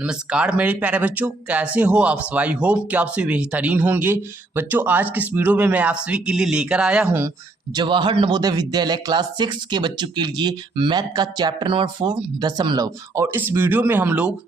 नमस्कार मेरे प्यारे बच्चों, कैसे हो आप सब। आई होप कि आप सभी बेहतरीन होंगे। बच्चों, आज की इस वीडियो में मैं आप सभी के लिए लेकर आया हूं जवाहर नवोदय विद्यालय क्लास 6 के बच्चों के लिए मैथ का चैप्टर नंबर 4 दशमलव। और इस वीडियो में हम लोग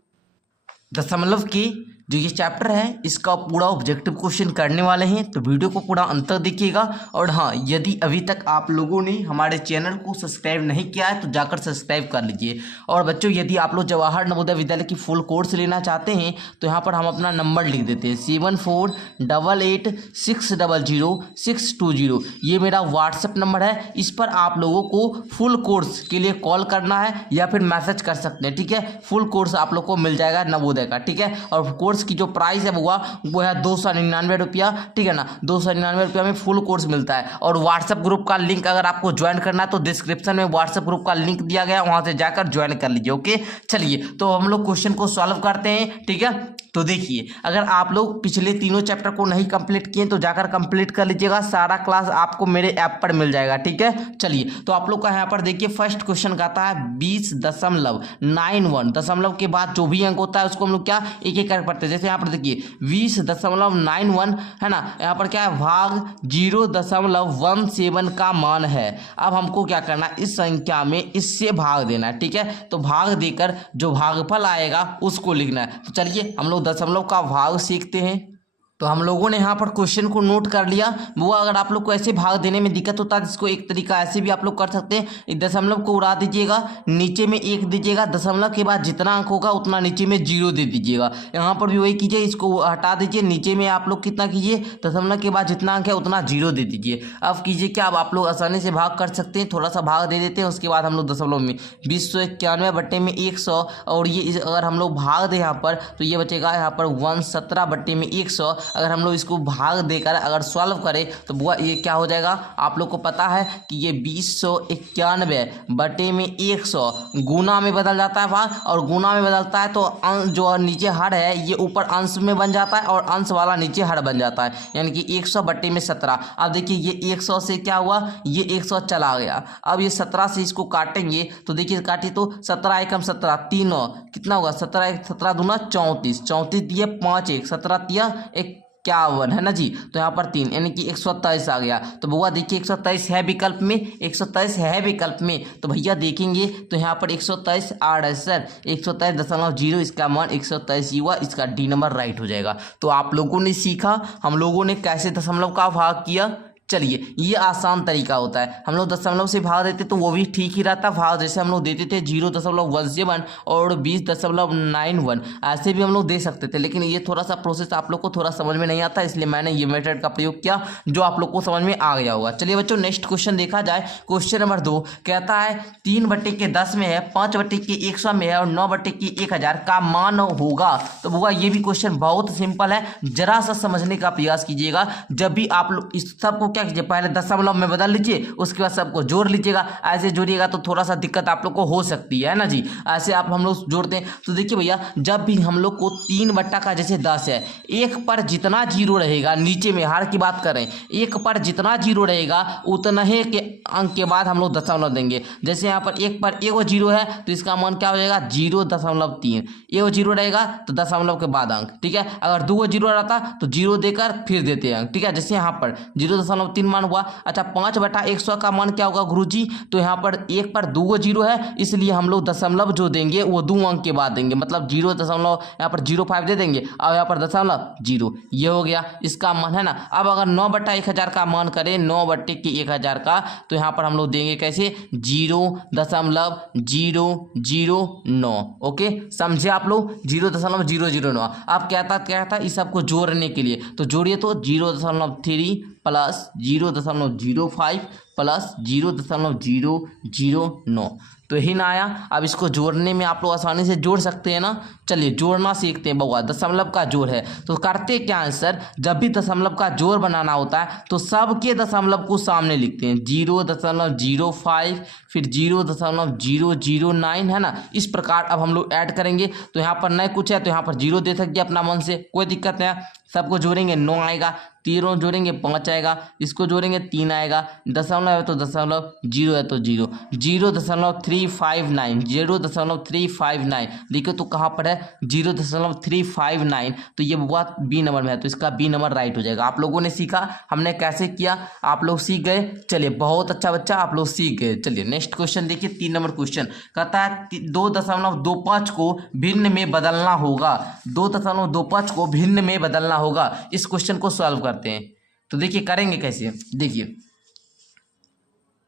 दशमलव के जो ये चैप्टर है इसका पूरा ऑब्जेक्टिव क्वेश्चन करने वाले हैं, तो वीडियो को पूरा अंत तक देखिएगा। और हाँ, यदि अभी तक आप लोगों ने हमारे चैनल को सब्सक्राइब नहीं किया है तो जाकर सब्सक्राइब कर लीजिए। और बच्चों, यदि आप लोग जवाहर नवोदय विद्यालय की फुल कोर्स लेना चाहते हैं तो यहाँ पर हम अपना नंबर लिख देते हैं 7488600620। ये मेरा व्हाट्सएप नंबर है, इस पर आप लोगों को फुल कोर्स के लिए कॉल करना है या फिर मैसेज कर सकते हैं। ठीक है, फुल कोर्स आप लोग को मिल जाएगा नवोदय का। ठीक है, और कोर्स की जो प्राइस है वो है 299 रुपया। ठीक है ना, 299 रुपया में फुल कोर्स मिलता है। और व्हाट्सएप ग्रुप का लिंक अगर आपको ज्वाइन करना है तो डिस्क्रिप्शन में व्हाट्सएप ग्रुप का लिंक दिया गया है, वहां से जाकर ज्वाइन कर लीजिए। ओके, चलिए तो हम लोग क्वेश्चन को सॉल्व करते हैं। ठीक है, तो देखिए, अगर आप लोग पिछले तीनों चैप्टर को नहीं कंप्लीट किए तो जाकर कंप्लीट कर लीजिएगा। सारा क्लास आपको मेरे ऐप पर मिल जाएगा। ठीक है, चलिए तो आप लोग का यहाँ पर देखिए फर्स्ट क्वेश्चन का आता है 20.91। दशमलव के बाद जो भी अंक होता है उसको हम लोग क्या एक एक कर पढ़ते हैं। जैसे यहाँ पर देखिए 20.91 है ना, यहाँ पर क्या है भाग 0.17 का मान है। अब हमको क्या करना है, इस संख्या में इससे भाग देना है। ठीक है, तो भाग देकर जो भागफल आएगा उसको लिखना है। तो चलिए हम लोग दशमलव का भाग सीखते हैं। तो हम लोगों ने यहाँ पर क्वेश्चन को नोट कर लिया। वो अगर आप लोग को ऐसे भाग देने में दिक्कत होता है, जिसको एक तरीका ऐसे भी आप लोग कर सकते हैं, एक दशमलव को उड़ा दीजिएगा, नीचे में 1 दीजिएगा, दशमलव के बाद जितना अंक होगा उतना नीचे में 0 दे दीजिएगा। यहाँ पर भी वही कीजिए, इसको हटा दीजिए, नीचे में आप लोग कितना कीजिए, दशमलव के बाद जितना अंक है उतना 0 दे दीजिए। अब कीजिए क्या, अब आप लोग आसानी से भाग कर सकते हैं। थोड़ा सा भाग दे देते हैं, उसके बाद हम लोग दशमलव में 2091 बट्टे में 100, और ये अगर हम लोग भाग दें यहाँ पर तो ये बचेगा यहाँ पर 117 बट्टे में 100। अगर हम लोग इसको भाग देकर अगर सॉल्व करें तो वो ये क्या हो जाएगा, आप लोग को पता है कि ये 2091 बटे में 100 गुना में बदल जाता है भाग, और गुना में बदलता है तो जो नीचे हर है ये ऊपर अंश में बन जाता है और अंश वाला नीचे हर बन जाता है, यानी कि 100 बटे में 17। अब देखिए ये 100 से क्या हुआ, ये 100 चला गया। अब ये 17 से इसको काटेंगे तो देखिए काटिए तो 17 एकम 17 तीनों कितना होगा, 17 दूना 34, 34 दिए 5 1 17 तिया 51 है ना जी। तो यहाँ पर 3 यानी कि 123 आ गया। तो बुआ देखिए 123 है विकल्प में, 123 है विकल्प में, तो भैया देखेंगे तो यहाँ पर 123 आ रहा है सर, 123.0 इसका मान 123 हुआ, इसका डी नंबर राइट हो जाएगा। तो आप लोगों ने सीखा हम लोगों ने कैसे दशमलव का भाग किया। चलिए ये आसान तरीका होता है, हम लोग दशमलव से भाग देते तो वो भी ठीक ही रहता भाग, जैसे हम लोग देते थे 0.17 और 20.91, ऐसे भी हम लोग दे सकते थे। लेकिन ये थोड़ा सा प्रोसेस आप लोग को थोड़ा समझ में नहीं आता, इसलिए मैंने ये मेथड का प्रयोग किया जो आप लोग को समझ में आ गया होगा। चलिए बच्चों नेक्स्ट क्वेश्चन देखा जाए। क्वेश्चन नंबर 2 कहता है 3/10 में है, 5/100 में है और 9/1000 का मान होगा। तो बुआ ये भी क्वेश्चन बहुत सिंपल है, जरा सा समझने का प्रयास कीजिएगा। जब भी आप लोग इस सबको क्या कीजिए, पहले दशमलव में बदल लीजिए, उसके बाद सबको जोड़ लीजिएगा। ऐसे जोड़िएगा तो थोड़ा सा दिक्कत आप लोग को हो सकती है ना जी। ऐसे आप हम लोग जोड़ते हैं तो देखिए भैया, जब भी हम लोग को 3 बट्टा का जैसे 10 है, 1 पर जितना 0 रहेगा, नीचे में हार की बात करें, 1 पर जितना 0 रहेगा उतना ही के अंक के बाद हम लोग दशमलव देंगे। जैसे यहाँ पर 1 पर 1 0 है तो इसका मान क्या हो जाएगा 0.3, 1 0 रहेगा तो दशमलव के बाद अंक। ठीक है, अगर 2 0 रहता तो 0 देकर फिर देते हैं अंक। ठीक है, जैसे यहाँ पर 0.3 मान हुआ। अच्छा 5/100 का मान क्या होगा गुरुजी, तो यहाँ पर 1 पर 2 0 है, इसलिए हम लोग दशमलव जो देंगे वो 2 अंक के बाद देंगे, मतलब 0 दशमलव यहाँ पर 05 दे देंगे और यहाँ पर दशमलव 0, ये हो गया इसका मान है ना। अब अगर 9/1000 का मान करें, 9/1000 का, तो यहाँ पर हम लोग देंगे कैसे 0.009। ओके समझे आप लोग, 0.009। अब क्या था इस सबको जोड़ने के लिए, तो जोड़िए तो 0.3 प्लस 0.05 प्लस 0.009, तो यही ना आया। अब इसको जोड़ने में आप लोग आसानी से जोड़ सकते हैं ना। चलिए जोड़ना सीखते हैं बउआ, दशमलव का जोड़ है तो करते क्या है सर, जब भी दशमलव का जोड़ बनाना होता है तो सबके दशमलव को सामने लिखते हैं, 0.05 फिर 0.009 है ना। इस प्रकार अब हम लोग ऐड करेंगे तो यहाँ पर नहीं कुछ है तो यहाँ पर 0 दे सकते अपना मन से, कोई दिक्कत नहीं है। सबको जोड़ेंगे 9 आएगा, 13 जोड़ेंगे 5 आएगा, इसको जोड़ेंगे 3 आएगा, दशमलव दशमलव है तो दशमलव, जीरो है तो जीरो, 0.359, 0.359। देखिए तो कहाँ पर है 0.359, तो ये हुआ बी नंबर में है, तो इसका बी नंबर राइट हो जाएगा। आप लोगों ने सीखा हमने कैसे किया, आप लोग सीख गए। चलिए बहुत अच्छा बच्चा, आप लोग सीख गए। चलिए नेक्स्ट क्वेश्चन देखिए, 3 नंबर क्वेश्चन कहता है 2.25 को भिन्न में बदलना होगा, 2.25 को भिन्न में बदलना होगा। इस क्वेश्चन को सॉल्व करते हैं। तो देखिए करेंगे कैसे, देखिए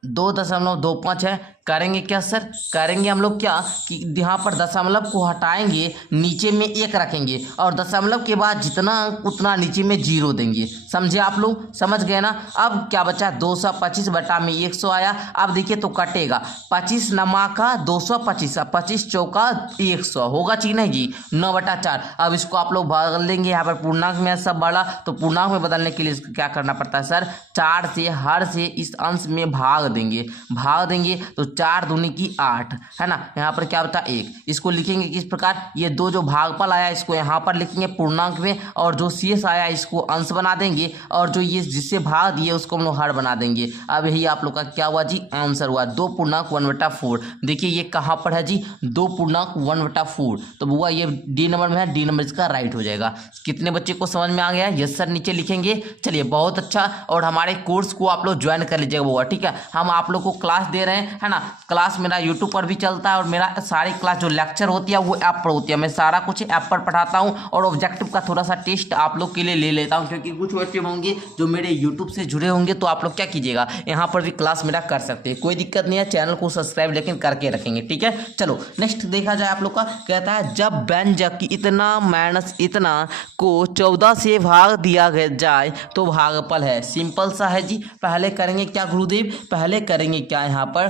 2.25 है, करेंगे क्या सर, करेंगे हम लोग क्या कि यहाँ पर दशमलव को हटाएंगे, नीचे में एक रखेंगे और दशमलव के बाद जितना उतना नीचे में जीरो देंगे। समझे आप लोग, समझ गए ना। अब क्या बचा 225 बटा में 100 आया। अब देखिए तो कटेगा 25 नमा का 225, 25 चौका 100 होगा ठीक नहीं जी, 9/4। अब इसको आप लोग बदल देंगे, यहाँ पर पूर्णांक में सब बड़ा, तो पूर्णांक में बदलने के लिए क्या करना पड़ता है सर, 4 से हर से इस अंश में भाग देंगे, भाग देंगे तो 4 दूनी की 8 है ना। यहाँ पर क्या बता 1, इसको लिखेंगे किस प्रकार, ये दो जो भागफल आया इसको यहाँ पर लिखेंगे पूर्णांक में, और जो शेष आया इसको अंश बना देंगे, और जो ये जिससे भाग दिए उसको हम लोग हर बना देंगे। अब यही आप लोग का क्या हुआ जी, आंसर हुआ 2.1/4। देखिए ये कहाँ पर है जी, 2.1/4, तो हुआ ये डी नंबर में है, डी नंबर इसका राइट हो जाएगा। कितने बच्चे को समझ में आ गया, यस सर नीचे लिखेंगे। चलिए बहुत अच्छा, और हमारे कोर्स को आप लोग ज्वाइन कर लीजिएगा वो, ठीक है। हम आप लोग को क्लास दे रहे हैं है ना, क्लास मेरा यूट्यूब पर भी चलता है, और मेरा सारी क्लास जो लेक्चर होती है वो ऐप पर होती है। मैं सारा कुछ ऐप पर पढ़ाता हूँ, और ऑब्जेक्टिव का थोड़ा सा टेस्ट आप लोग के लिए ले लेता हूँ, क्योंकि कुछ बच्चे होंगे जो मेरे यूट्यूब से जुड़े होंगे, तो आप लोग क्या कीजिएगा, यहाँ पर भी क्लास मेरा कर सकते हैं, कोई दिक्कत नहीं है। चैनल को सब्सक्राइब लेकिन करके रखेंगे, ठीक है। चलो नेक्स्ट देखा जाए आप लोग का, कहता है जब व्यंजक इतना माइनस इतना को 14 से भाग दिया जाए तो भागफल है। सिंपल सा है जी। पहले करेंगे क्या गुरुदेव, पहले करेंगे क्या, यहाँ पर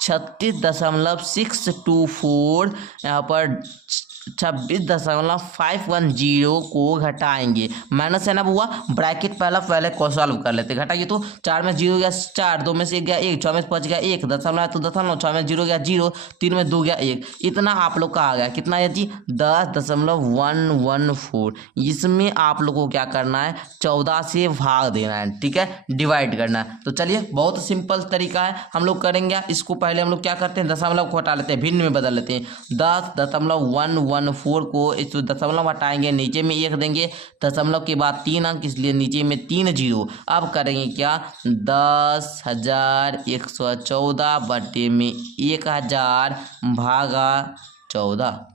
36.624, यहाँ पर 26.510 को घटाएंगे। माइनस है ना बुआ, ब्रैकेट पहले को सॉल्व कर लेते। घटाइए तो 4 में 0 गया 4, 2 में से 1 गया 1, 6 में 5 गया 1, दशमलव है तो दशमलव, 6 में 0 गया 0, 3 में 2 गया 1, इतना आप लोग का आ गया। कितना है जी 10.114। इसमें आप लोग को क्या करना है, 14 से भाग देना है, ठीक है, डिवाइड करना है। तो चलिए बहुत सिंपल तरीका है, हम लोग करेंगे इसको। पहले हम लोग क्या करते हैं, दशमलव को हटा लेते हैं, भिन्न में बदल लेते हैं। 10.114 को इस दशमलव हटाएंगे, नीचे में 1 देंगे, दशमलव के बाद 3 अंक, इसलिए नीचे में 3 जीरो। अब करेंगे क्या, 10,114 बटे में 1000 भागा 14।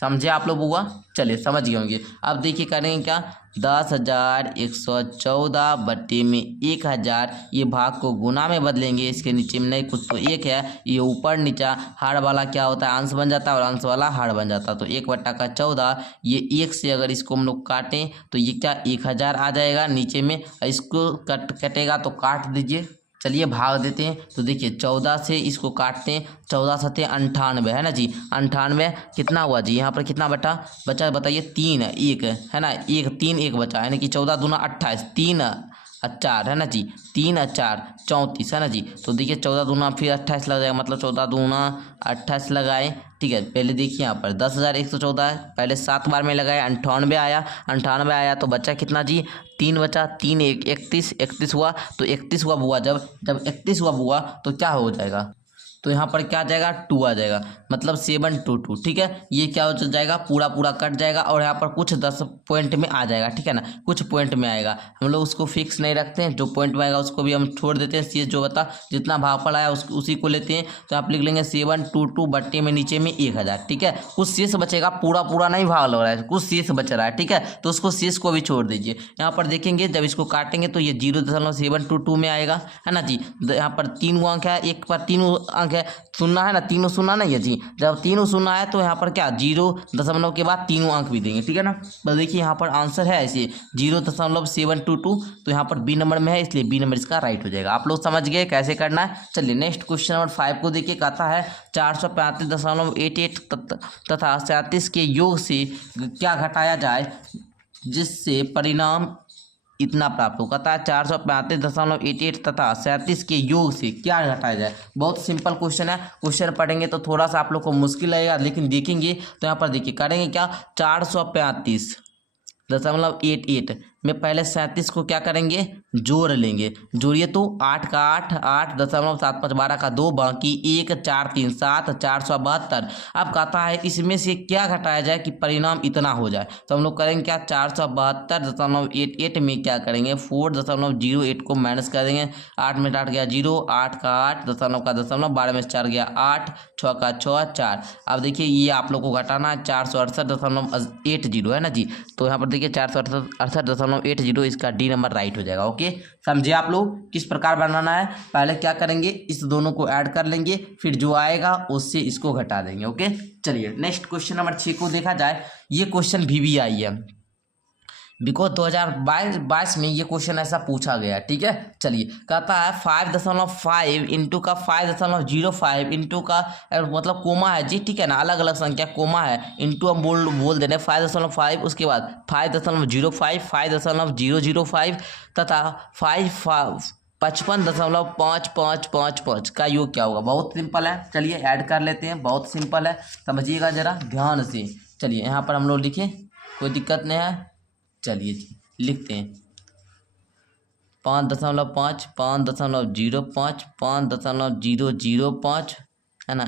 समझे आप लोग हुआ, चलिए समझ गए होंगे। अब देखिए करेंगे क्या, 10,114 बटे में 1000, ये भाग को गुना में बदलेंगे, इसके नीचे में नहीं कुछ तो 1 है, ये ऊपर नीचा हर वाला क्या होता है, अंश बन जाता है, और अंश वाला हर बन जाता है। तो 1/14, ये 1 से अगर इसको हम लोग काटें तो ये क्या 1000 आ जाएगा नीचे में, इसको कटेगा तो काट दीजिए। चलिए भाग देते हैं, तो देखिए 14 से इसको काटते हैं, 14 सत्ते 98 है ना जी, 98 कितना हुआ जी, यहाँ पर कितना बचा बताइए, 3 1 है ना, 1 3 1 बचा, यानी कि 14 दूना 28, 3 और 4 है ना जी, 3 और 4 34 है ना जी। तो देखिए 14 दूना फिर 28 लग जाएगा, मतलब 14 दूना 28 लगाए, ठीक है। पहले देखिए यहाँ पर 10,114 है, पहले 7 बार में लगाए, 98 आया, 98 आया तो बचा कितना जी, 3 बचा, 3 1 31 हुआ, तो 31 हुआ बुआ, जब 31 हुआ बुआ तो क्या हो जाएगा, तो यहाँ पर क्या आ जाएगा 2 आ जाएगा, मतलब 722, ठीक है। ये क्या हो जाएगा, पूरा कट जाएगा, और यहाँ पर कुछ 10 पॉइंट में आ जाएगा, ठीक है ना, कुछ पॉइंट में आएगा। हम लोग उसको फिक्स नहीं रखते हैं, जो पॉइंट में आएगा उसको भी हम छोड़ देते हैं, सी जो बता जितना भागफल आया उसी को लेते हैं। तो आप लिख लेंगे 722 बट्टे में नीचे में 1000, ठीक है। कुछ शेष बचेगा, पूरा नहीं भाग लग रहा है, कुछ शेष बच रहा है, ठीक है, तो उसको शेष को भी छोड़ दीजिए। यहाँ पर देखेंगे जब इसको काटेंगे तो ये 0.722 में आएगा, है ना जी। यहाँ पर 3 अंक है, एक पर 3 अंक है, सुनना है ना, तीनों सुनना नहीं है जी, जब तीनों सुनना है तो यहाँ पर क्या 0 के बाद 3 अंक भी देंगे, ठीक है ना। तो देखिए यहाँ पर आंसर है ऐसे 0.722, तो यहाँ पर बी नंबर में है, इसलिए बी नंबर इसका राइट हो जाएगा। आप लोग समझ गए कैसे करना है। चलिए नेक्स्ट क्वेश्चन नंबर 5 को देखिए, कहता है 435.88 तथा 37 के योग से क्या घटाया जाए जिससे परिणाम इतना प्राप्त हो। कहता है 435.88 तथा 37 के योग से क्या घटाया जाए। बहुत सिंपल क्वेश्चन है, क्वेश्चन पढ़ेंगे तो थोड़ा सा आप लोग को मुश्किल लगेगा, लेकिन देखेंगे तो यहाँ पर देखिए करेंगे क्या, 435.88 में पहले 37 को क्या करेंगे, जोड़ लेंगे। जोड़िए तो 8 का 8, 8.75 12 का 2, बाकी 1 4 3 7 472। अब कहता है इसमें से क्या घटाया जाए कि परिणाम इतना हो जाए, तो हम लोग करेंगे क्या, 472.88 में क्या करेंगे 4.08 को माइनस कर देंगे। 8 में 8 गया 0, 8 का 8, दशमलव का दशमलव, 12 में 4 गया 8, 6 का 6 4। अब देखिए ये आप लोग को घटाना है 468.80 है ना जी। तो यहाँ पर देखिए 468.80 इसका डी नंबर राइट हो जाएगा। ओके, समझे आप लोग किस प्रकार बनाना है। पहले क्या करेंगे, इस दोनों को ऐड कर लेंगे, फिर जो आएगा उससे इसको घटा देंगे। ओके, चलिए नेक्स्ट क्वेश्चन नंबर 6 को देखा जाए। ये क्वेश्चन भी आई है, बिकॉज 2022 में ये क्वेश्चन ऐसा पूछा गया। ठीक है, चलिए कहता है 5.5 इंटू का 5.05 इंटू का मतलब कोमा है जी, ठीक है ना, अलग अलग संख्या कोमा है, इंटू हम बोल दे रहे 5.5, उसके बाद 5.05, 5.005 तथा 55.5555 का योग क्या होगा। बहुत सिंपल है, चलिए ऐड कर लेते हैं, बहुत सिंपल है, समझिएगा जरा ध्यान से। चलिए यहाँ पर हम लोग लिखे, कोई दिक्कत नहीं है, चलिए जी लिखते हैं 5.5, 5.05, 5.005 है ना,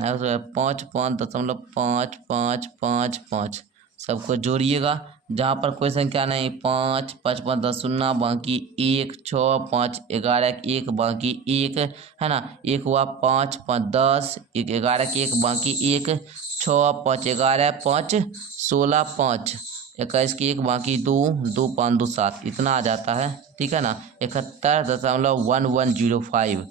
5.5555 सबको जोड़िएगा। जहाँ पर कोई संख्या नहीं, 5 5 5 10 0, बाकी 1 6 5 11 1, बाकी 1 है ना, 1 हुआ 5 5 10 1 11 1, बाकी 1 6 5 11 5 16 5 21 की 1, बाकी 2 2 5 2 7, इतना आ जाता है। ठीक है ना, 71.1105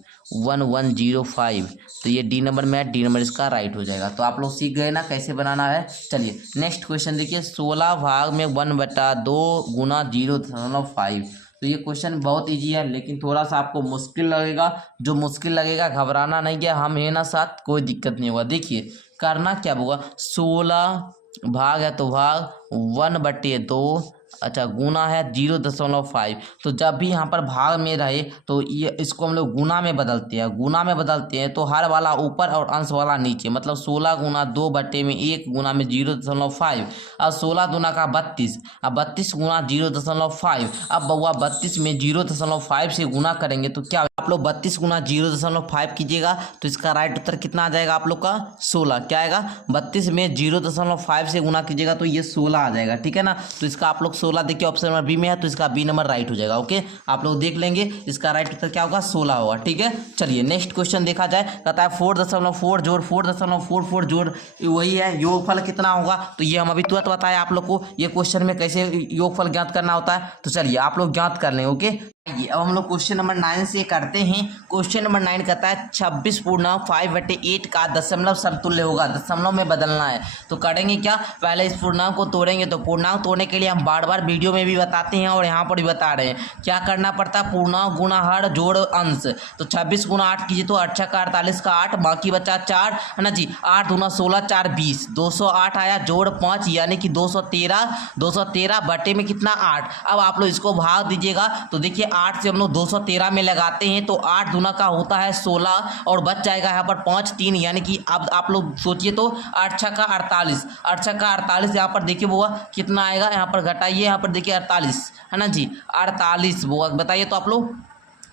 तो ये डी नंबर में है, डी नंबर इसका राइट हो जाएगा। तो आप लोग सीख गए ना कैसे बनाना है। चलिए नेक्स्ट क्वेश्चन देखिए, 16 भाग में 1/2 गुना 0.5। तो ये क्वेश्चन बहुत इजी है, लेकिन थोड़ा सा आपको मुश्किल लगेगा। जो मुश्किल लगेगा घबराना नहीं है, हम है ना साथ, कोई दिक्कत नहीं होगा। देखिए करना क्या होगा, 16 भाग है तो भाग 1/2, अच्छा गुना है 0.5। तो जब भी यहाँ पर भाग में रहे तो ये इसको हम लोग गुना में बदलते हैं, गुना में बदलते हैं तो हर वाला ऊपर और अंश वाला नीचे, मतलब 16 गुना 2/1 गुना में 0.5। अब 16 दूना का 32, अब 32 गुना 0.5। अब बउआ 32 में 0.5 से गुना करेंगे तो क्या, आप लोग 32 गुना 0.5 कीजिएगा तो इसका राइट उत्तर कितना आ जाएगा आप लोग का, 16। क्या आएगा, 32 में 0.5 से गुना कीजिएगा तो ये 16 आ जाएगा। ठीक है ना, तो इसका आप लोग 16 देखिए ऑप्शन नंबर बी में है, तो इसका बी नंबर राइट हो जाएगा। ओके, आप लोग देख लेंगे, इसका राइट उत्तर क्या होगा, 16 होगा। ठीक है, चलिए नेक्स्ट क्वेश्चन देखा जाए। कहता है 4.4 जोड़ 4.44 जोड़ वही है, योगफल कितना होगा। तो ये हम अभी तुरंत बताया आप लोग को, ये क्वेश्चन में कैसे योगफल ज्ञात करना होता है। तो चलिए आप लोग ज्ञात कर लें। ओके, अब हम लोग क्वेश्चन नंबर 9 से करते हैं। क्वेश्चन नंबर 9 कहता है 26.5/8 का दशमलव समतुल्य होगा, दशमलव में बदलना है। तो करेंगे क्या, पहले इस पूर्णांक को तोड़ेंगे। तो पूर्णांक तोड़ने के लिए हम बार बार वीडियो में भी बताते हैं और यहाँ पर भी बता रहे हैं, क्या करना पड़ता है, पूर्णांक गुना हर जोड़ अंश। तो 26 गुना 8 कीजिए तो 8 का 48 का 8, बाकी बचा 4 है ना जी, 8 दूना 16 4 20, 208 आया जोड़ 5 यानी कि 213 बटे में कितना 8। अब आप लोग इसको भाग दीजिएगा तो देखिए 8 से हम लोग 213 में लगाते हैं तो 8 दूना का होता है 16 और बच जाएगा यहाँ पर 5 3, यानी कि अब आप लोग सोचिए तो 8 6 का 48, 8 6 का 48 यहाँ पर देखिए बुआ कितना आएगा, यहाँ पर घटाइए, यहाँ पर देखिए 48 है ना जी, 48 बुआ बताइए तो आप लोग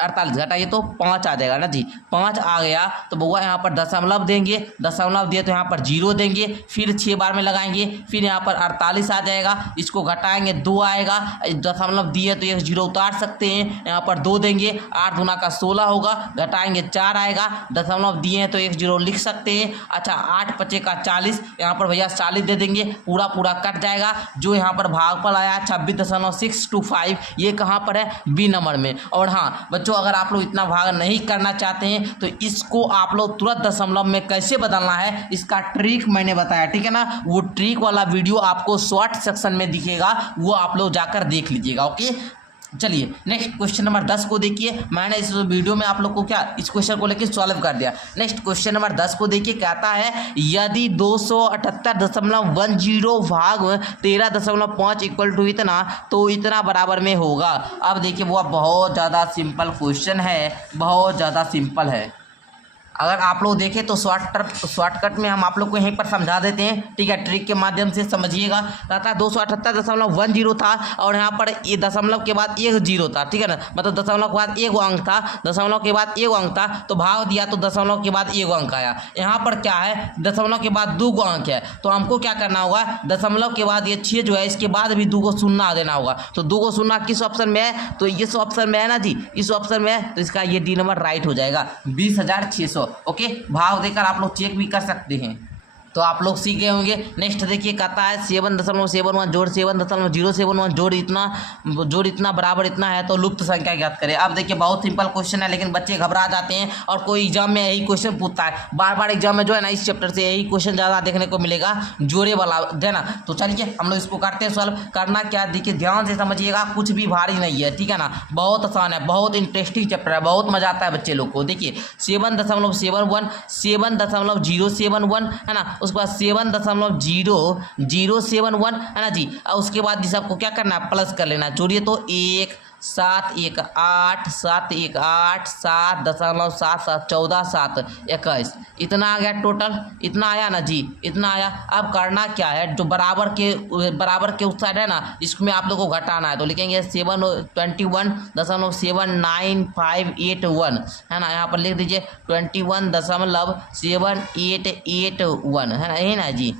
48 घटाइए तो 5 आ जाएगा ना जी, 5 आ गया। तो बउआ यहाँ पर दशमलव देंगे, दशमलव दिए तो यहाँ पर 0 देंगे, फिर 6 बार में लगाएंगे, फिर यहाँ पर 48 आ जाएगा, इसको घटाएंगे 2 आएगा, दशमलव दिए तो ये 0 उतार सकते हैं, यहाँ पर 2 देंगे, 8 दूना का 16 होगा, घटाएंगे 4 आएगा, दशमलव दिए हैं तो 1 0 लिख सकते हैं। अच्छा 8 5 का 40, यहाँ पर भैया 40 दे देंगे, पूरा पूरा कट जाएगा। जो यहाँ पर भागफल आया 26.625, ये कहाँ पर है, बी नंबर में। और हाँ बच्चों, अगर आप लोग इतना भाग नहीं करना चाहते हैं तो इसको आप लोग तुरंत दशमलव में कैसे बदलना है, इसका ट्रिक मैंने बताया। ठीक है ना, वो ट्रिक वाला वीडियो आपको शॉर्ट सेक्शन में दिखेगा, वो आप लोग जाकर देख लीजिएगा। ओके, चलिए नेक्स्ट क्वेश्चन नंबर 10 को देखिए। मैंने इस वीडियो में आप लोग को क्या इस क्वेश्चन को लेकर सॉल्व कर दिया। नेक्स्ट क्वेश्चन नंबर 10 को देखिए, कहता है यदि 278.10 भाग 13.5 इक्वल टू इतना, तो इतना बराबर में होगा। अब देखिए वो बहुत ज़्यादा सिंपल क्वेश्चन है, बहुत ज़्यादा सिंपल है। अगर आप लोग देखें तो शॉर्टकट में हम आप लोग को यहीं पर समझा देते हैं, ठीक है, ट्रिक के माध्यम से समझिएगा। कहता है 278.10 था और यहाँ पर ये दशमलव के बाद एक जीरो था, ठीक है ना, मतलब दशमलव के बाद एक अंक था, दशमलव के बाद एक अंक था, तो भाग दिया तो दशमलव के बाद एक अंक आया। यहाँ पर क्या है, दशमलव के बाद 2 अंक है, तो हमको क्या करना होगा, दशमलव के बाद ये 6 जो है इसके बाद भी 2 शून्य देना होगा। तो 2 शून्य किस ऑप्शन में है, तो इस ऑप्शन में है ना जी, इस ऑप्शन में है, तो इसका ये डी नंबर राइट हो जाएगा 20,600। ओके, भाव देकर आप लोग चेक भी कर सकते हैं। तो आप लोग सीख गए होंगे। नेक्स्ट देखिए, कहता है 7.71 जोड़ 7.071 जोड़ इतना बराबर इतना है, तो लुप्त संख्या ज्ञात करें। अब देखिए बहुत सिंपल क्वेश्चन है, लेकिन बच्चे घबरा जाते हैं और कोई एग्जाम में यही क्वेश्चन पूछता है, बार बार एग्जाम में जो है ना इस चैप्टर से यही क्वेश्चन ज़्यादा देखने को मिलेगा, जोड़े वाला है ना। तो चलिए हम लोग इसको करते हैं सॉल्व। करना क्या, देखिए ध्यान से समझिएगा, कुछ भी भारी नहीं है, ठीक है ना, बहुत आसान है, बहुत इंटरेस्टिंग चैप्टर है, बहुत मजा आता है बच्चे लोग को। देखिए 7.71 7.071 है ना, उसके बाद 7.0071 है ना जी। और उसके बाद जिसे आपको क्या करना है, प्लस कर लेना है। जोड़िए तो 1 7 1 8 7 1 8 7.77 14 7 21 इतना आ गया टोटल, इतना आया ना जी, इतना आया। अब करना क्या है, जो बराबर के उस साइड है ना, इसमें आप लोग को घटाना है। तो लिखेंगे 21.79581 है ना, यहाँ पर लिख दीजिए 21.7881 है ना, यही ना जी।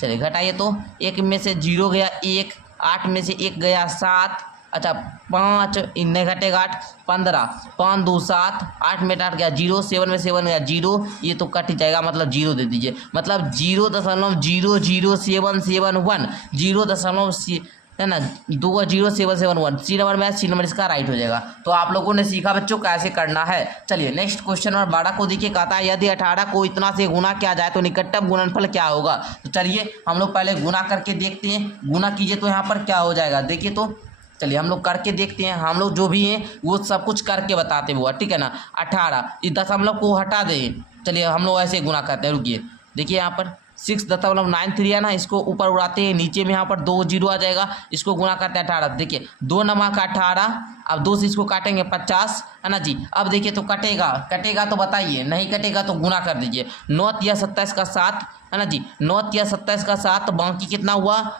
चलिए घटाइए तो 1 में से 0 गया 1, 8 में से 1 गया 7, अच्छा 5 नहीं घटेगा 8 15 5 2 7 8 में 8 गया 0, 7 में 7 गया 0, ये तो कट ही जाएगा, मतलब 0 दे दीजिए, मतलब 0.00771 0. है ना 2.0771 सी नंबर में, सी नंबर इसका राइट हो जाएगा। तो आप लोगों ने सीखा बच्चों कैसे करना है। चलिए नेक्स्ट क्वेश्चन नंबर 12 को देखिए, कहता है यदि 18 को इतना से गुना किया जाए तो निकटतम गुणनफल क्या होगा। तो चलिए हम लोग पहले गुना करके देखते हैं, गुना कीजिए तो यहाँ पर क्या हो जाएगा, देखिए तो चलिए हम लोग करके देखते हैं। हम लोग जो भी हैं वो सब कुछ करके बताते हुआ, ठीक है ना। 18 इस दशमलव को हटा दें, चलिए हम लोग ऐसे गुना करते हैं, रुकिए देखिए यहाँ पर 6.93 है ना, इसको ऊपर उड़ाते हैं, नीचे में यहाँ पर 2 0 आ जाएगा, इसको गुना करते हैं 18। देखिए 2 नमक 18, अब 2 से इसको काटेंगे 50 है ना जी। अब देखिए तो कटेगा तो बताइए, नहीं कटेगा तो गुना कर दीजिए। 9 या 27 का 7 है ना जी, 9 या 27 का 7, बाकी कितना हुआ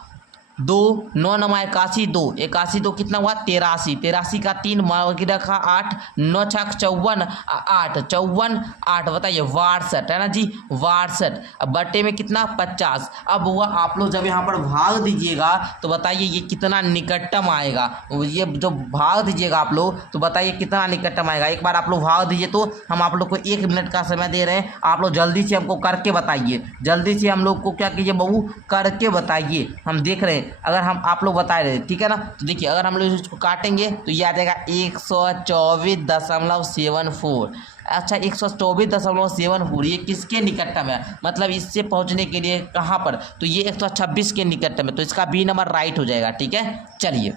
2, 9 9 81 2 81 2 कितना हुआ 83, 83 का 3 बाकी रखा 8, 9 6 54 8 54 8 बताइए 62 है ना जी 62। अब बट्टे में कितना 50। अब हुआ आप लोग जब यहाँ पर भाग दीजिएगा तो बताइए ये कितना निकटतम आएगा, ये जो भाग दीजिएगा आप लोग तो बताइए कितना निकटतम आएगा। एक बार आप लोग भाग दीजिए तो हम आप लोग को 1 मिनट का समय दे रहे हैं, आप लोग जल्दी से हमको करके बताइए, जल्दी से हम लोग को क्या कीजिए बहू करके बताइए, हम देख रहे हैं अगर हम आप लोग बता रहे, ठीक है ना। तो देखिए अगर हम लोग इसको काटेंगे तो ये आ जाएगा 124.74। अच्छा 124.74 ये किसके निकटतम है, मतलब इससे पहुंचने के लिए कहाँ पर, तो ये 126 के निकटतम है, तो इसका बी नंबर राइट हो जाएगा, ठीक है। चलिए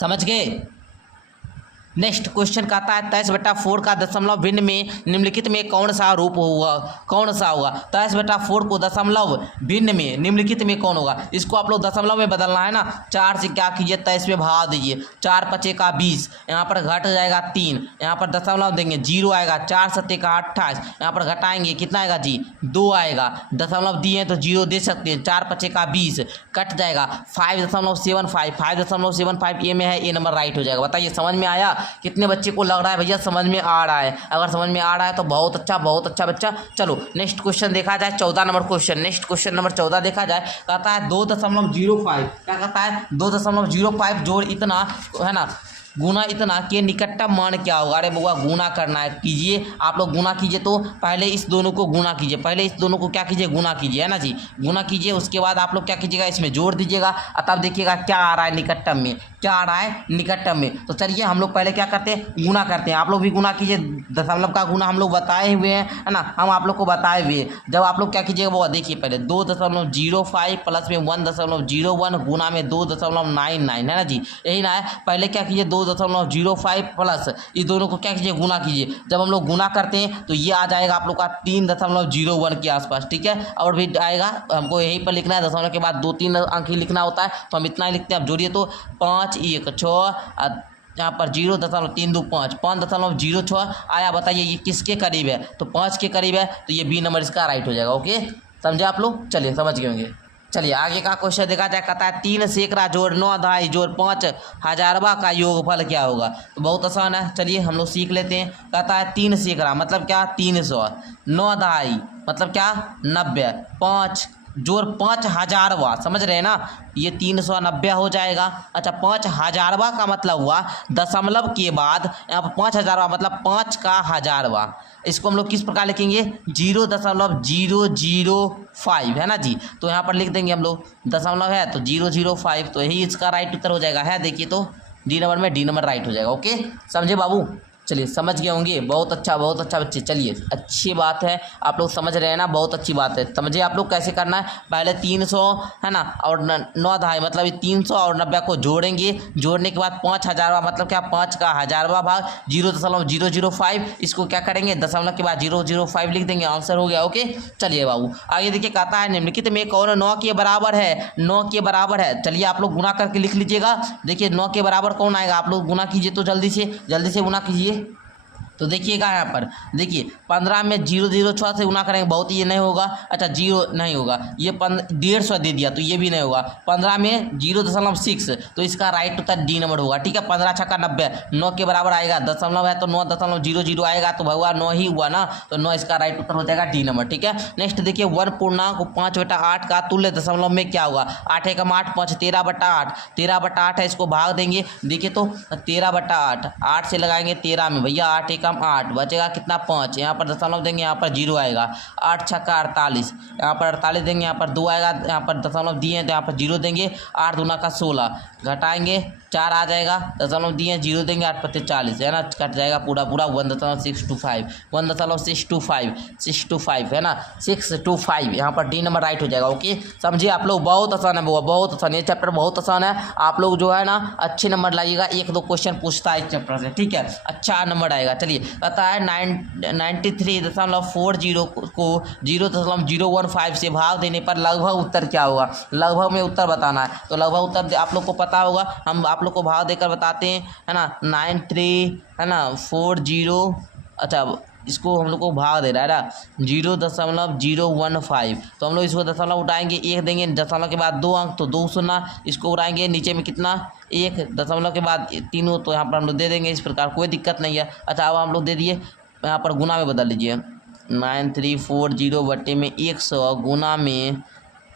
समझ गए। नेक्स्ट क्वेश्चन कहता है 23/4 का दशमलव भिन्न में निम्नलिखित में कौन सा रूप होगा, कौन सा होगा। 23/4 को दशमलव भिन्न में निम्नलिखित में कौन होगा। इसको आप लोग दशमलव में बदलना है ना, 4 से क्या कीजिए 23 में भाग दीजिए, 4 5 का 20, यहाँ पर घट जाएगा 3, यहाँ पर दशमलव देंगे 0 आएगा, 4 7 का 28, यहाँ पर घटाएंगे कितना आएगा जी 2 आएगा, दशमलव दिए तो 0 दे सकते हैं, 4 5 का 20 कट जाएगा 5.75 5.75 ये में है, ये नंबर राइट हो जाएगा। बताइए समझ में आया, कितने बच्चे को लग रहा है भैया समझ में आ रहा है। अगर समझ में आ रहा है तो बहुत अच्छा बच्चा। चलो नेक्स्ट क्वेश्चन देखा जाए, 14 number question. Next question number 14 देखा जाए, कहता है 2.05 क्या कहता है 2.05 जोड़ इतना है ना गुना इतना के निकटतम मान क्या होगा। अरे बउआ गुना करना है, कीजिए आप लोग गुना कीजिए, तो पहले इस दोनों को गुना कीजिए, पहले इस दोनों को क्या कीजिए गुना कीजिए है ना जी, गुना कीजिए। उसके बाद आप लोग क्या कीजिएगा इसमें जोड़ दीजिएगा, तब देखिएगा क्या आ रहा है निकटतम में, क्या आ रहा है निकटतम में। तो चलिए हम लोग पहले क्या करते हैं गुना करते हैं, आप लोग भी गुना कीजिए। दशमलव का गुना हम लोग बताए हुए हैं है ना, हम आप लोग को बताए हुए हैं। जब आप लोग क्या कीजिएगा वो देखिए पहले 2.05 प्लस में 1.01 गुना में 2.99 है ना जी, यही ना है। पहले क्या कीजिए 2.05 प्लस इस दोनों को क्या कीजिए गुना कीजिए। जब हम लोग गुना करते हैं तो ये आ जाएगा आप लोग का 3.01 के आसपास, ठीक है। और भी आएगा, हमको यहीं पर लिखना है, दशमलव के बाद 2-3 अंक ही लिखना होता है, तो हम इतना ही लिखते हैं। अब जोड़िए तो 5 1 6 यहाँ पर 0.325 5.06 आया। बताइए ये किसके करीब है? तो 5 के करीब है, तो ये बी नंबर इसका राइट हो जाएगा। ओके, समझे आप लोग? चलिए समझ गए होंगे। चलिए आगे का क्वेश्चन देखा जाए। कहता है 3 सैकड़ा जोड़ 9 दहाई जोड़ 5 हजारवा का योगफल क्या होगा? तो बहुत आसान है, चलिए हम लोग सीख लेते हैं। कहता है 3 सैकड़ा मतलब क्या? 300, 9 दहाई मतलब क्या? 90, 5 जोड़ 5 हजारवा, समझ रहे हैं ना? ये 390 हो जाएगा। अच्छा 5 हजारवा का मतलब हुआ दशमलव के बाद यहाँ पर 5 हजारवा मतलब 5 का हजारवा। इसको हम लोग किस प्रकार लिखेंगे? 0.005 है ना जी। तो यहाँ पर लिख देंगे हम लोग, दशमलव है तो 005, तो यही इसका राइट उत्तर हो जाएगा। है देखिए तो डी नंबर में डी नंबर राइट हो जाएगा। ओके, समझे बाबू? चलिए समझ गए होंगे। बहुत अच्छा बच्चे। चलिए अच्छी बात है, आप लोग समझ रहे हैं ना, बहुत अच्छी बात है। समझिए आप लोग कैसे करना है। पहले 300 है ना और 9 दहाई मतलब ये 300 और 90 को जोड़ेंगे। जोड़ने के बाद 5 हजारवा मतलब क्या? 5 का हजारवा भाग 0.005। इसको क्या करेंगे? दशमलव के बाद 005 लिख देंगे, आंसर हो गया। ओके, चलिए बाबू आगे देखिए। कहता है निम्नलिखित में कौन 9 के बराबर है? 9 के बराबर है। चलिए आप लोग गुना करके लिख लीजिएगा। देखिए 9 के बराबर कौन आएगा? आप लोग गुना कीजिए तो जल्दी से गुना कीजिए। तो देखिएगा यहाँ पर, देखिए 15 में 0.06 से गुना करेंगे, बहुत ये नहीं होगा। अच्छा 0 नहीं होगा, ये 150 दे दिया तो ये भी नहीं होगा। 15 में 0.6 तो इसका राइट उत्तर डी नंबर होगा। ठीक है, 15 छक्का 90, 9 के बराबर आएगा। दशमलव है तो 9.00 आएगा, तो भगवान 9 ही हुआ ना, तो 9 इसका राइट उत्तर हो जाएगा डी नंबर। ठीक है, नेक्स्ट देखिए 1 पूर्णांक 5/8 का तुल्य दशमलव में क्या होगा? 8 एकम 8 5 13/8, 13/8 है, इसको भाग देंगे। देखिए तो 13/8, 8 से लगाएंगे 13 में भैया 8 एकम 8, बचेगा कितना? 5। यहाँ पर दशमलव देंगे, यहाँ पर 0 आएगा। 8 छक्का 48, यहाँ पर 48 देंगे, यहाँ पर 2 आएगा। यहाँ पर दशमलव दिए हैं तो यहाँ पर 0 देंगे। 8 दूना का 16, घटाएंगे 4 आ जाएगा। दशमलव दिए 0 देंगे, 8 पत्ते 40 है ना, कट जाएगा पूरा 1.625 1.625 है ना, 625। यहाँ पर डी नंबर राइट हो जाएगा। ओके, समझिए आप लोग, बहुत आसान है वो, बहुत आसान। ये चैप्टर बहुत आसान है। आप लोग जो है ना अच्छे नंबर लाइएगा। 1-2 क्वेश्चन पूछता है इस चैप्टर से। ठीक है, अच्छा नंबर आएगा। चलिए कहता है 93.40 को 0.015 से भाग देने पर लगभग उत्तर क्या होगा? लगभग में उत्तर बताना है। तो लगभग उत्तर आप लोग को पता होगा, हम आप लोग को भाग देकर बताते हैं, है ना। 93 है ना 40, अच्छा इसको हम लोग को भाग दे रहा है ना 0.015, तो हम लोग इसको दशमलव उठाएंगे, 1 देंगे, दशमलव के बाद 2 अंक तो 2 शून्य, इसको उठाएंगे नीचे में कितना? 1, दशमलव के बाद 3 तो यहाँ पर हम लोग दे देंगे। इस प्रकार कोई दिक्कत नहीं है। अच्छा अब हम लोग दे दिए, यहाँ पर गुना में बदल लीजिए। 9340 बट्टे में 100 गुना में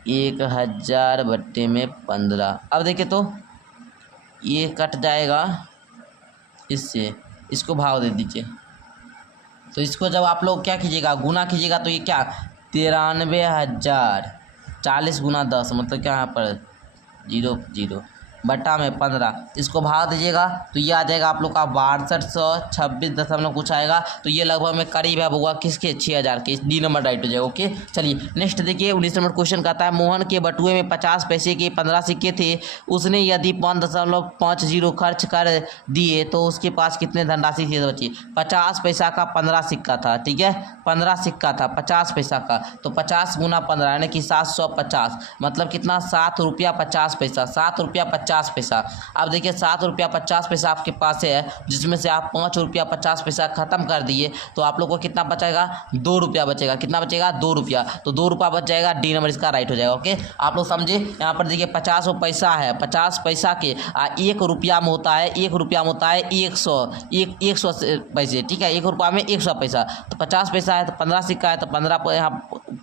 1000 बट्टे में 15। अब देखिए तो ये कट जाएगा इससे, इसको भाव दे दीजिए। तो इसको जब आप लोग क्या कीजिएगा? गुना कीजिएगा, तो ये क्या? 93,000 40 गुना 10 मतलब क्या? यहाँ पर 0 बट्टा में 15, इसको भाग दीजिएगा तो ये आ जाएगा आप लोग का 6226 दशमलव कुछ आएगा। तो ये लगभग में करीब है होगा किसके? 6000 के। डी नंबर राइट हो जाएगा। ओके, चलिए नेक्स्ट देखिए 19 नंबर क्वेश्चन कहता है मोहन के बटुए में 50 पैसे के 15 सिक्के थे। उसने यदि 5.50 खर्च कर दिए तो उसके पास कितने धनराशि थी बची? 50 पैसा का 15 सिक्का था। ठीक है, 15 सिक्का था 50 पैसा का, तो 50 गुना 15 यानी कि 750 मतलब कितना? 7 रुपया 50 पैसा, 7 रुपया 50 पैसा। अब देखिए 7 रुपया 50 पैसा आपके पास है, जिसमें से आप 5 रुपया 50 पैसा खत्म कर दिए, तो आप लोग को कितना बचेगा? 2 रुपया बचेगा। कितना बचेगा? 2 रुपया। तो 2 रुपया बच जाएगा, डी नंबर इसका राइट हो जाएगा। ओके, आप लोग समझे। यहाँ पर देखिए 50 पैसा है, 50 पैसा के 1 रुपया में होता है, 1 रुपया में होता है 100 पैसे। ठीक है, 1 रुपया में 100 पैसा, तो 50 पैसा है तो 15 सिक्का है, तो 15 यहाँ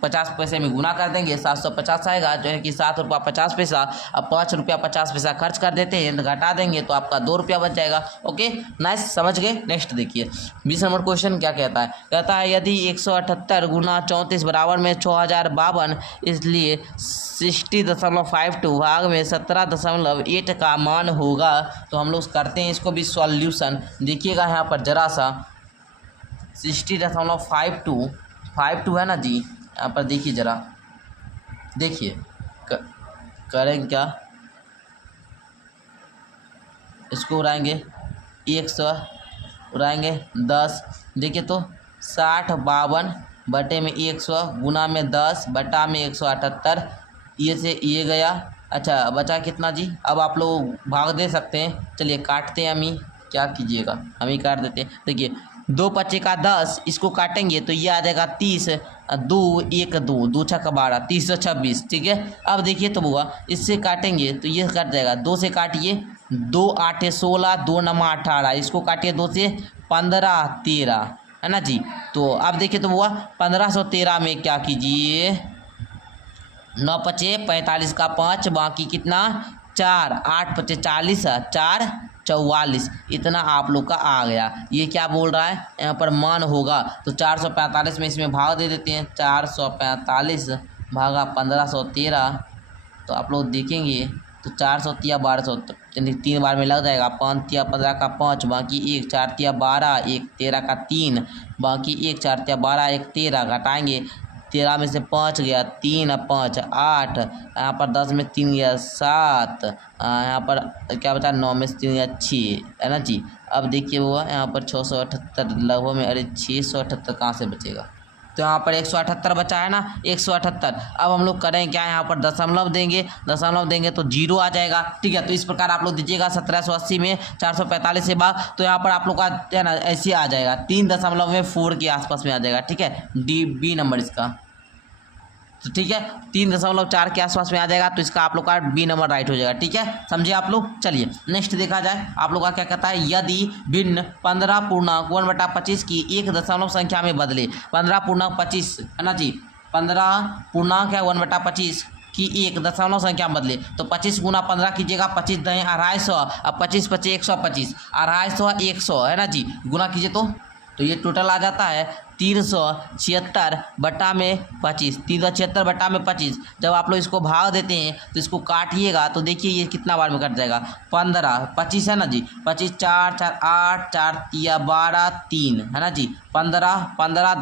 50 पैसे में गुना कर देंगे, 750 आएगा, जो है कि 7 रुपया 50 पैसा। अब 5 रुपया 50 पैसा खर्च कर देते हैं, घटा देंगे तो आपका 2 रुपया बच जाएगा। ओके, नाइस, समझ गए। नेक्स्ट देखिए 20 नंबर क्वेश्चन क्या कहता है? कहता है यदि 178 गुना 34 बराबर में 6052, इसलिए 60.52 भाग में 17.8 का मान होगा। तो हम लोग करते हैं इसको भी सॉल्यूशन। देखिएगा यहाँ पर जरा सा 60.52 है ना जी। यहाँ पर देखिए जरा, देखिए करें क्या? इसको उड़ाएंगे 100, उड़ाएंगे 10। देखिए तो 6052 बटे में 100 गुना में 10 बटा में 178, ये से ये गया। अच्छा बचा कितना जी? अब आप लोग भाग दे सकते हैं। चलिए काटते हैं हम ही, क्या कीजिएगा, हम ही काट देते हैं। देखिए 2 पच्चे का 10, इसको काटेंगे तो ये आ जाएगा 30, 2 1 2, 2 6 का 12, 30 26, ठीक है। अब देखिए तो हुआ, इससे काटेंगे तो ये कट जाएगा, 2 से काटिए, 2 8 16, 2 9 18, इसको काटिए 2 से 15 13, है ना जी। तो अब देखिए तो हुआ 1513 में क्या कीजिए, 9 पचे 45 का 5, बाकी कितना 4, 8 पचे 40, 4 44, इतना आप लोग का आ गया। ये क्या बोल रहा है, यहाँ पर मान होगा तो 445 में इसमें भाग दे देते हैं, 445 भागा 1513, तो आप लोग देखेंगे तो 400 तिया 1200, यानी 3 बार में लग जाएगा। 5 तिया 15 का 5, बाकी 1, 4 तिया 12, 1 13 का 3, बाकी 1, 4 तिया 12, 1 13, घटाएंगे 13 में से 5 गया, 3 और 5 8, यहाँ पर 10 में 3 गया 7, यहाँ पर क्या बचा 9 में से 3 गया 6, है ना जी। अब देखिए हुआ यहाँ पर 678 लगभग में, अरे 678 कहाँ से बचेगा, तो यहाँ पर 178 बचा है ना, 178। अब हम लोग करें क्या, यहाँ पर दशमलव देंगे तो 0 आ जाएगा, ठीक है। तो इस प्रकार आप लोग दीजिएगा 1780 में 445 से भाग, तो यहाँ पर आप लोग का है ना ऐसे आ जाएगा, 3.4 के आसपास में आ जाएगा, ठीक है। बी नंबर इसका, तो ठीक है 3.4 के आसपास में आ जाएगा, तो इसका आप लोग का बी नंबर राइट हो जाएगा, ठीक है, समझे आप लोग। चलिए नेक्स्ट देखा जाए, आप लोग का क्या कहता है, यदि भिन्न 15 पूर्णांक 1/25 की एक दशमलव संख्या में बदले, 15 पूर्णांक 25 है ना जी, 15 पूर्णांक है 1/25 की एक दशमलव संख्या में बदले, तो 25 गुना 15 कीजिएगा, 25 दहें 250, अब 25 25 125, 250 100 है ना जी, गुना कीजिए तो ये टोटल आ जाता है 376 बटा में 25, 376 बटा में 25। जब आप लोग इसको भाग देते हैं तो इसको काटिएगा तो देखिए ये कितना बार में कट जाएगा, 15 25 है ना जी, 25 4 4 8, 4 तिया 12 3 है ना जी, 15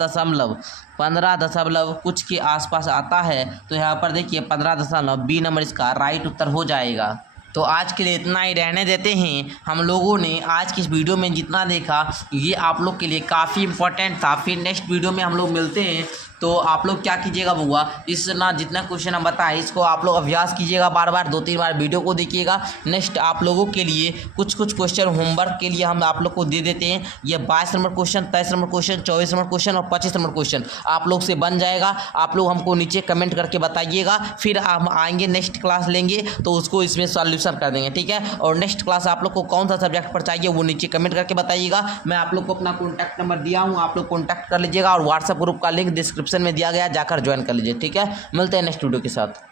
दशमलव कुछ के आसपास आता है, तो यहाँ पर देखिए 15 दशमलव, बी नंबर इसका राइट उत्तर हो जाएगा। तो आज के लिए इतना ही रहने देते हैं। हम लोगों ने आज की इस वीडियो में जितना देखा ये आप लोग के लिए काफ़ी इंपॉर्टेंट था। फिर नेक्स्ट वीडियो में हम लोग मिलते हैं, तो आप लोग क्या कीजिएगा बुआ, इस ना जितना क्वेश्चन हम बताए इसको आप लोग अभ्यास कीजिएगा, बार बार 2-3 बार वीडियो को देखिएगा। नेक्स्ट आप लोगों के लिए कुछ क्वेश्चन होमवर्क के लिए हम आप लोग को दे देते हैं। ये 22 number question, 23 number question, 24 number question और 25 नंबर क्वेश्चन आप लोग से बन जाएगा। आप लोग हमको नीचे कमेंट करके बताइएगा, फिर हम आएंगे नेक्स्ट क्लास लेंगे तो उसको इसमें सॉल्यूशन कर देंगे, ठीक है। और नेक्स्ट क्लास आप लोग को कौन सा सब्जेक्ट पर चाहिए वो नीचे कमेंट करके बताइएगा। मैं आप लोग को अपना कॉन्टैक्ट नंबर दिया हूँ, आप लोग कॉन्टैक्ट कर लीजिएगा, और व्हाट्सएप ग्रुप का लिंक डिस्क्रिप्शन में दिया गया, जाकर ज्वाइन कर लीजिए, ठीक है। मिलते हैं नेक्स्ट वीडियो के साथ।